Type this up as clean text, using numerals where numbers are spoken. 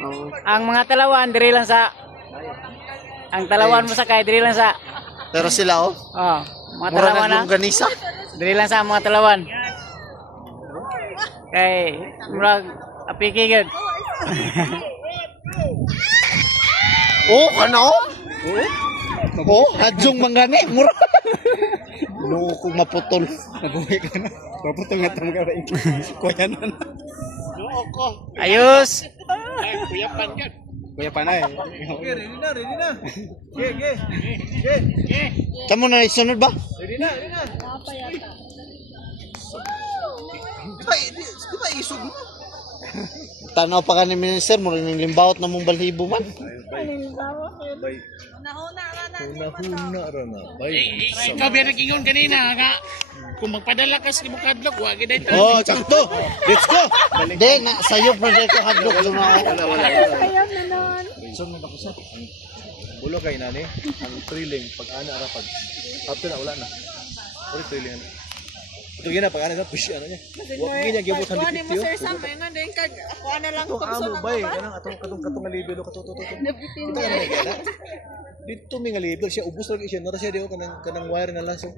Oo. Ang mga talawan diri lang sa ang talawan mo sakay diri lang sa Pero sila oh, mga mura talawan na. naglongganisa. Diri lang sa mga talawan. Kay murag apiki gyud. Oh, kana oh. Oh, hadyong manggani, mura. Luo kong maputol. Nabuhay ka na. Maputol nga tama ka rin. Kuya na na. Luo ko. Ayos. Kuyapan yan. Kuya pa na eh. Okay, ready na, ready na. Okay. Kamu na isunod ba? Ready na. Di ba isog mo? Tanaw pa ka ni Minister, mura ng limbawat na mong balhibo man. Huna ra na. Bay. Ikaw biya nag-ingon kanina nga kung magpadala ka sa Bukadlok, wag gid ito. Oh, sakto. Let's go. Di na sayo pa dito hadlok lumaw. Bulo kay nani, ang thrilling pag ana ra pag after na wala na. Uri thrilling na. Ito gina pag ana na push ano niya. Wa ginya gyud sa Kuha ni mo dipityo. sir Sam, ay nga din kag ako na lang Ito kumso amo ng bay, baba. kanang atong level ko to. Kita na gana. Dito mi nga level siya ubos lagi siya nara siya diyo kanang wire na laso.